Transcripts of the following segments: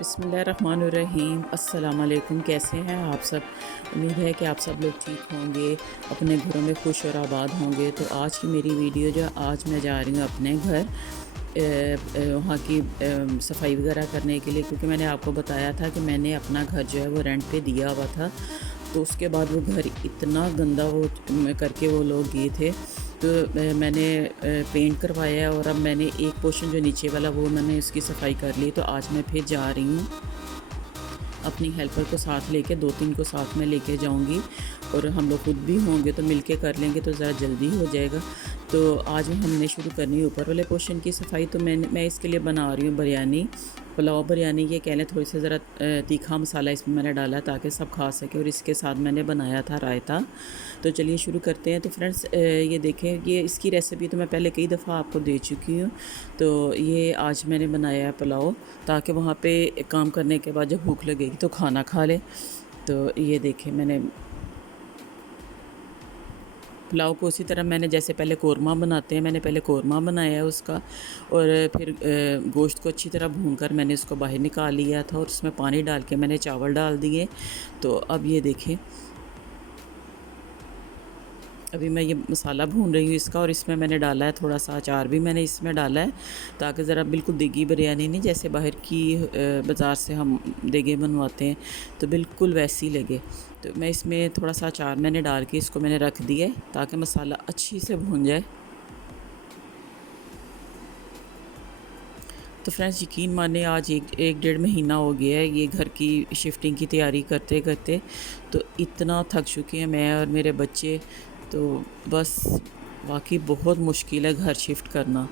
बिस्मिल्लाहिर्रहमानिर्रहीम। अस्सलाम वालेकुम। कैसे हैं आप सब? उम्मीद है कि आप सब लोग ठीक होंगे, अपने घरों में खुश और आबाद होंगे। तो आज की मेरी वीडियो जो आज मैं जा रही हूँ अपने घर वहाँ की सफाई वगैरह करने के लिए, क्योंकि मैंने आपको बताया था कि मैंने अपना घर जो है वो रेंट पे दिया हुआ था। तो उसके बाद वो घर इतना गंदा वो करके वो लोग गए थे। तो मैंने पेंट करवाया है और अब मैंने एक पोर्शन जो नीचे वाला वो मैंने उसकी सफाई कर ली। तो आज मैं फिर जा रही हूँ, अपनी हेल्पर को साथ लेके, 2-3 को साथ में लेके जाऊंगी और हम लोग खुद भी होंगे तो मिलके कर लेंगे तो ज़रा जल्दी हो जाएगा। तो आज हमने शुरू करनी है ऊपर वाले पोर्शन की सफाई। तो मैं इसके लिए बना रही हूँ बिरयानी, पुलाव बिरयानी ये कह लें। थोड़ी सी ज़रा तीखा मसाला इसमें मैंने डाला ताकि सब खा सके, और इसके साथ मैंने बनाया था रायता। तो चलिए शुरू करते हैं। तो फ्रेंड्स ये देखें, ये इसकी रेसिपी तो मैं पहले कई दफ़ा आपको दे चुकी हूँ। तो ये आज मैंने बनाया है पुलाव, ताकि वहाँ पे काम करने के बाद जब भूख लगेगी तो खाना खा ले। तो ये देखें, मैंने पुलाव को उसी तरह मैंने जैसे पहले कोरमा बनाते हैं, मैंने पहले कोरमा बनाया है उसका, और फिर गोश्त को अच्छी तरह भूनकर मैंने उसको बाहर निकाल लिया था और उसमें पानी डाल के मैंने चावल डाल दिए। तो अब ये देखें, अभी मैं ये मसाला भून रही हूँ इसका, और इसमें मैंने डाला है थोड़ा सा अचार भी मैंने इसमें डाला है, ताकि ज़रा बिल्कुल देगी बिरयानी नहीं, जैसे बाहर की बाज़ार से हम देगे बनवाते हैं तो बिल्कुल वैसी लगे। तो मैं इसमें थोड़ा सा अचार मैंने डाल के इसको मैंने रख दिया है ताकि मसाला अच्छी से भून जाए। तो फ्रेंड्स यकीन माने, आज एक डेढ़ महीना हो गया है ये घर की शिफ्टिंग की तैयारी करते करते। तो इतना थक चुके हैं मैं और मेरे बच्चे। तो बस वाकई बहुत मुश्किल है घर शिफ्ट करना।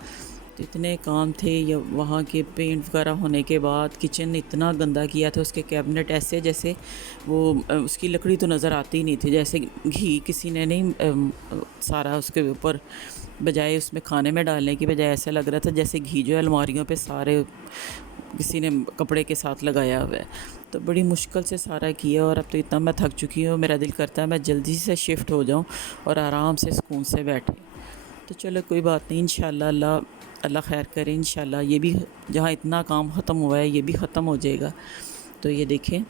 तो इतने काम थे, या वहाँ के पेंट वगैरह होने के बाद किचन इतना गंदा किया था, उसके कैबिनेट ऐसे जैसे वो उसकी लकड़ी तो नज़र आती ही नहीं थी, जैसे घी किसी ने नहीं सारा उसके ऊपर, बजाय उसमें खाने में डालने की बजाय ऐसा लग रहा था जैसे घी जो है अलमारियों पे सारे किसी ने कपड़े के साथ लगाया हुआ है। तो बड़ी मुश्किल से सारा किया, और अब तो इतना मैं थक चुकी हूँ, मेरा दिल करता है मैं जल्दी से शिफ्ट हो जाऊँ और आराम से सुकून से बैठे। तो चलो कोई बात नहीं, इंशाल्लाह अल्लाह अल्लाह खैर करे। इंशाल्लाह ये भी, जहाँ इतना काम ख़त्म हुआ है ये भी ख़त्म हो जाएगा। तो ये देखें,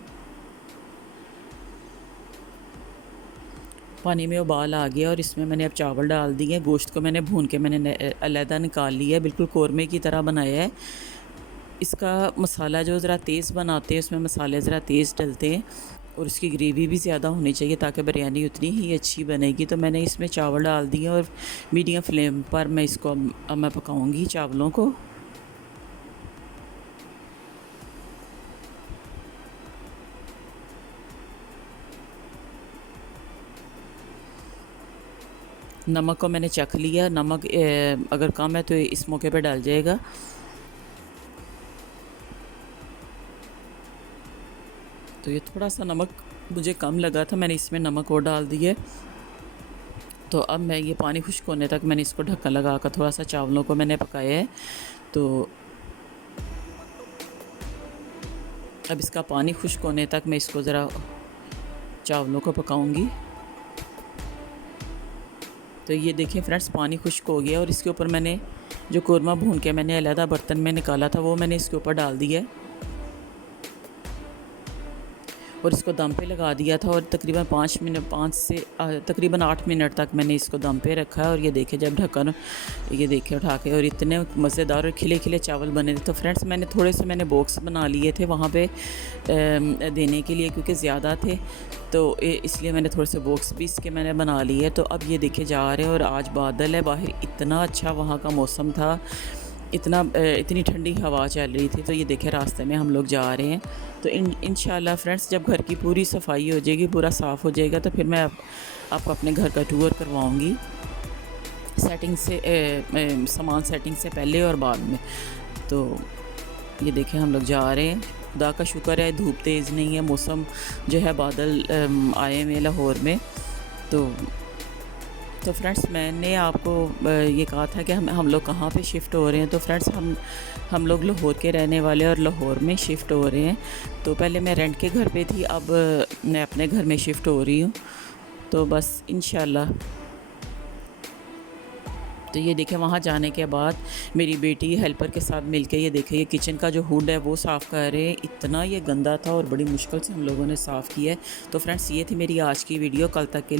पानी में उबाल आ गया और इसमें मैंने अब चावल डाल दिए। गोश्त को मैंने भून के मैंने अलहदा निकाल लिया है, बिल्कुल कौरमे की तरह बनाया है। इसका मसाला जो ज़रा तेज़ बनाते हैं, उसमें मसाले ज़रा तेज़ डलते हैं, और इसकी ग्रेवी भी ज़्यादा होनी चाहिए ताकि बिरयानी उतनी ही अच्छी बनेगी। तो मैंने इसमें चावल डाल दिए और मीडियम फ्लेम पर मैं इसको अब मैं पकाऊंगी चावलों को। नमक को मैंने चख लिया, नमक अगर कम है तो इस मौके पे डाल जाएगा। तो ये थोड़ा सा नमक मुझे कम लगा था, मैंने इसमें नमक और डाल दिए। तो अब मैं ये पानी खुश्क होने तक मैंने इसको ढक्कन लगा कर थोड़ा सा चावलों को मैंने पकाया है। तो अब इसका पानी खुश्क होने तक मैं इसको ज़रा चावलों को पकाऊंगी। तो ये देखें फ्रेंड्स, पानी खुश्क हो गया और इसके ऊपर मैंने जो कोरमा भून के मैंने अलहदा बर्तन में निकाला था वो मैंने इसके ऊपर डाल दिया है और इसको दम पे लगा दिया था। और तकरीबन 5 से तकरीबन 8 मिनट तक मैंने इसको दम पे रखा है। और ये देखे जब ढक्कन ये देखे उठा के, और इतने मज़ेदार और खिले खिले चावल बने थे। तो फ्रेंड्स मैंने थोड़े से मैंने बॉक्स बना लिए थे वहाँ पे देने के लिए, क्योंकि ज़्यादा थे तो इसलिए मैंने थोड़े से बॉक्स भी इसके मैंने बना लिए। तो अब ये देखे जा रहे हैं, और आज बादल है बाहर, इतना अच्छा वहाँ का मौसम था, इतनी ठंडी हवा चल रही थी। तो ये देखे रास्ते में हम लोग जा रहे हैं। तो इंशाल्लाह फ्रेंड्स, जब घर की पूरी सफाई हो जाएगी, पूरा साफ़ हो जाएगा, तो फिर मैं आपको अपने घर का टूर करवाऊँगी, सेटिंग से सामान सेटिंग से पहले और बाद में। तो ये देखें हम लोग जा रहे हैं। खुदा का शुक्र है धूप तेज़ नहीं है, मौसम जो है बादल आए हुए लाहौर में। तो फ्रेंड्स मैंने आपको ये कहा था कि हम लोग कहाँ पे शिफ़्ट हो रहे हैं। तो फ्रेंड्स हम लोग लाहौर के रहने वाले और लाहौर में शिफ़्ट हो रहे हैं। तो पहले मैं रेंट के घर पे थी, अब मैं अपने घर में शिफ़्ट हो रही हूँ। तो बस इंशाल्लाह तो ये देखें वहाँ जाने के बाद मेरी बेटी हेल्पर के साथ मिलके ये देखें ये किचन का जो हुड है वो साफ़ कर रहे हैं। इतना ये गंदा था और बड़ी मुश्किल से हम लोगों ने साफ़ किया है। तो फ्रेंड्स ये थी मेरी आज की वीडियो। कल तक के